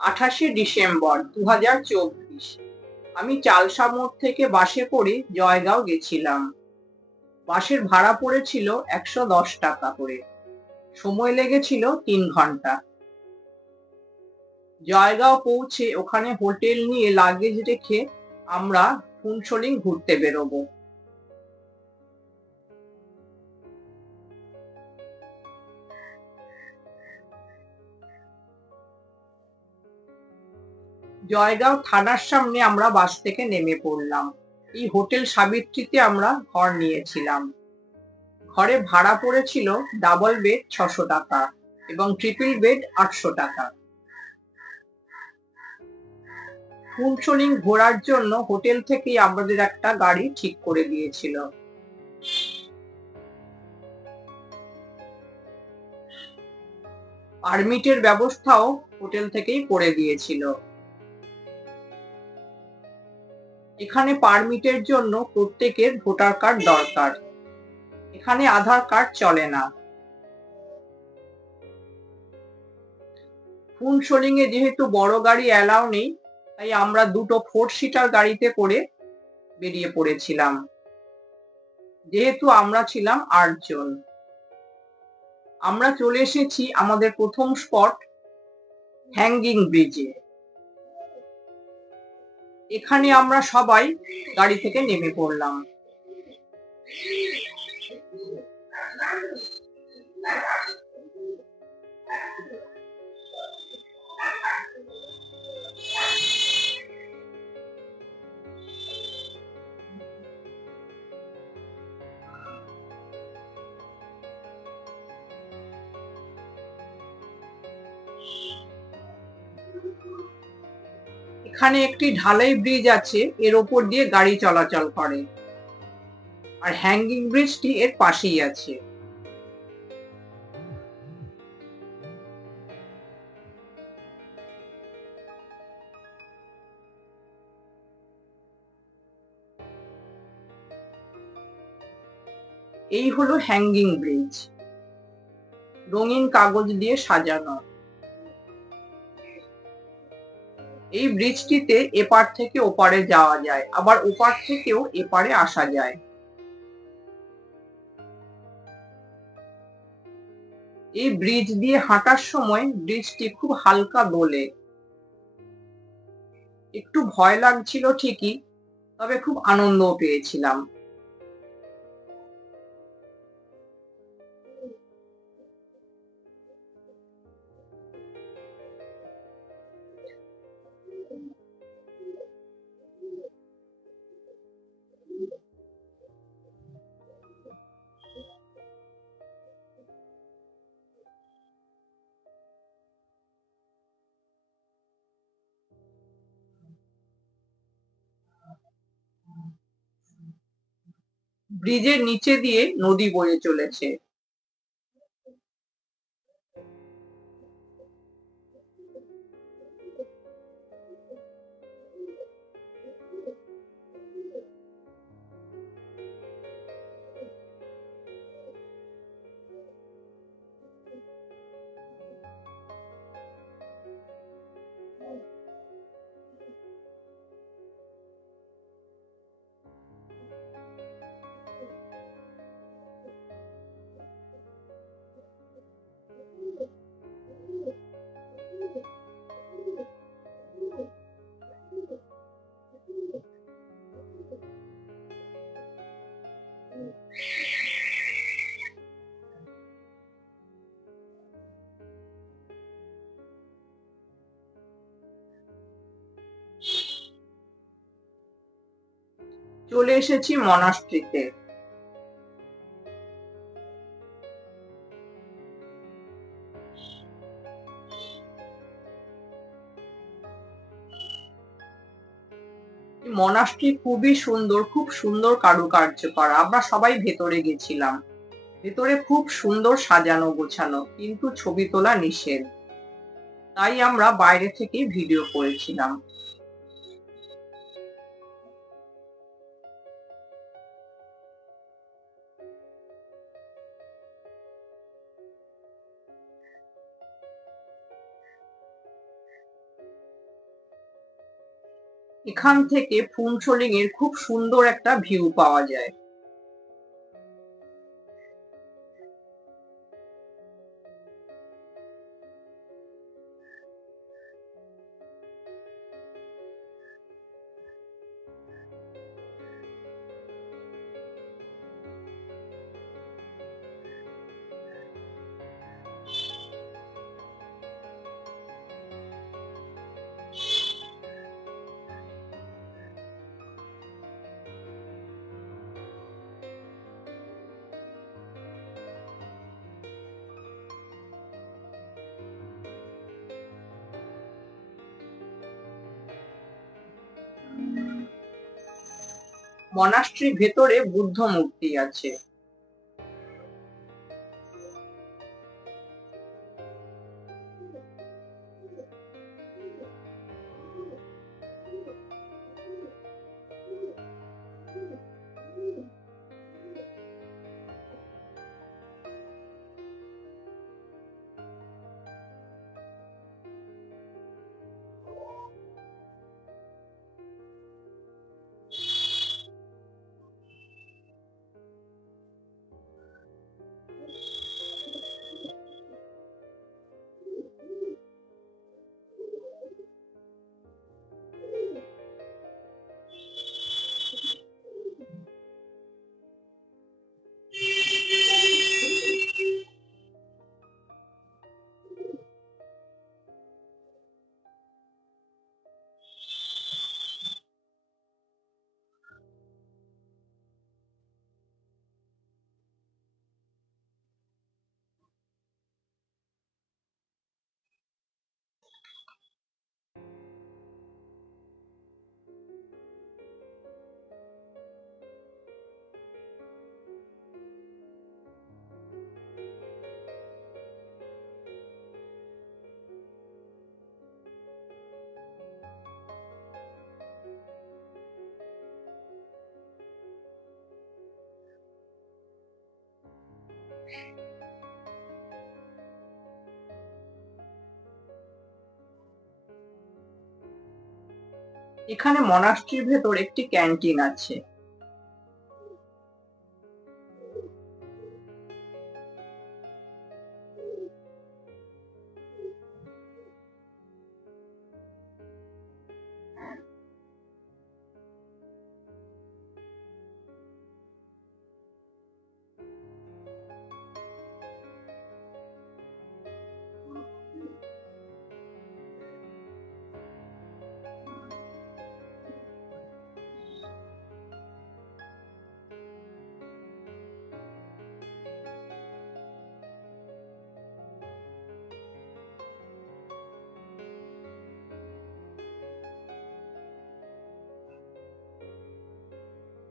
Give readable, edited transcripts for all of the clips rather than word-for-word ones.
28 ডিসেম্বর 2024। আমি চালসা মোড় থেকে বাসে করে জয়গাঁও গেছিলাম। বাসের ভাড়া পড়েছিল 110 টাকা করে। সময় লেগেছিল 3 ঘন্টা। জয়গাঁও পৌঁছে ওখানে হোটেল নিয়ে লাগেজ রেখে আমরা ফুনসলিং ঘুরতে বেরোবো। জয়গাঁও থানার সামনে আমরা বাস থেকে নেমে পড়লাম। এই হোটেল সাবিত্রীতে আমরা ঘর নিয়েছিলাম। ঘরে ভাড়া পড়েছিল ডাবল বেড 600 টাকা এবং ট্রিপল বেড 800 টাকা। ফুনসলিং ঘোরার জন্য হোটেল থেকেই আমাদের একটা গাড়ি ঠিক করে দিয়েছিল। পারমিটের ব্যবস্থাও হোটেল থেকেই করে দিয়েছিল। এখানে পারমিটের জন্য প্রত্যেকের ভোটার কার্ড দরকার। এখানে আধার কার্ড চলে না। ফুনসলিং এ যেহেতু বড় গাড়ি অ্যালাউ নেই, তাই আমরা দুটো 4 সিটার গাড়িতে করে বেরিয়ে পড়েছিলাম। যেহেতু আমরা ছিলাম 8 জন। আমরা চলে এসেছি আমাদের প্রথম স্পট হ্যাঙ্গিং ব্রিজে। এখানে আমরা সবাই গাড়ি থেকে নেমে পড়লাম। এখানে একটি ঢালাই ব্রিজ আছে, এর ওপর দিয়ে গাড়ি চলাচল করে। আর হ্যাঙ্গিং ব্রিজটি এর পাশেই আছে। এই হলো হ্যাঙ্গিং ব্রিজ, রঙিন কাগজ দিয়ে সাজানো। এই ব্রিজটিতে এপার থেকে ওপারে যাওয়া যায়, আবার ওপার থেকেও এপারে আসা যায়। এই ব্রিজ দিয়ে হাঁটার সময় ব্রিজটি খুব হালকা দোলে। একটু ভয় লাগছিল ঠিকই, তবে খুব আনন্দও পেয়েছিলাম। ব্রিজের নিচে দিয়ে নদী বয়ে চলেছে। চলে এসেছি মনাস্ট্রিতে। মনাস্ট্রি খুবই সুন্দর, খুব সুন্দর কারুকার্য করা। আমরা সবাই ভেতরে গেছিলাম। ভেতরে খুব সুন্দর সাজানো গোছানো, কিন্তু ছবি তোলা নিষেধ। তাই আমরা বাইরে থেকেই ভিডিও করেছিলাম। এখান থেকে ফুনসোলিং এর খুব সুন্দর একটা ভিউ পাওয়া যায়। মনাস্ট্রির ভেতরে বুদ্ধ মূর্তি আছে। এখানে মনাস্ট্রির ভেতর একটি ক্যান্টিন আছে।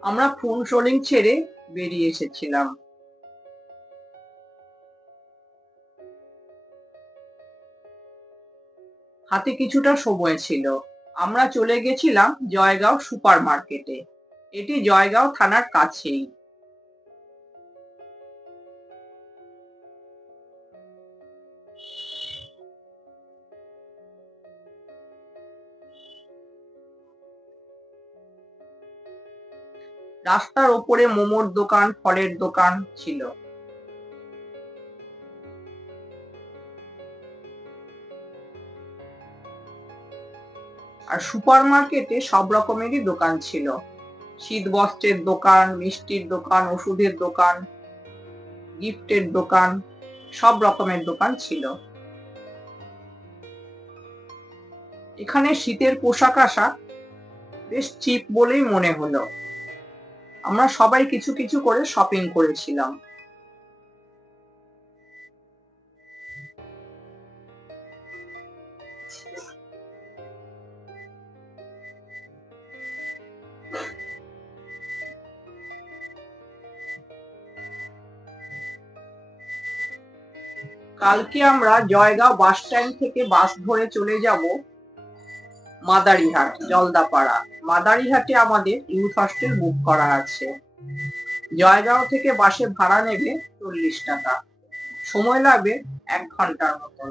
আমরা ফুনসোলিং ছেড়ে বেরিয়ে এসেছিলাম। হাতে কিছুটা সময় ছিল। আমরা চলে গেছিলাম জয়গাঁও সুপার মার্কেটে। এটি জয়গাঁও থানার কাছেই। রাস্তার ওপরে মোমোর দোকান, ফলের দোকান ছিল। আর সুপার মার্কেটে সব রকমেরই দোকান ছিল। শীত বস্ত্রের দোকান, মিষ্টির দোকান, ওষুধের দোকান, গিফটের দোকান, সব রকমের দোকান ছিল। এখানে শীতের পোশাক আশাক বেশ চিপ বলেই মনে হলো। আমরা সবাই কিছু কিছু করে শপিং করেছিলাম। কালকে আমরা জয়গাঁও বাস স্ট্যান্ড থেকে বাস ধরে চলে যাব মাদারিহাট, জলদাপাড়া। মাদারিহাটে আমাদের ইউথ হস্টেল বুক করা আছে। জয়গাঁও থেকে বাসে ভাড়া নেবে 40 টাকা। সময় লাগবে 1 ঘন্টার মতন।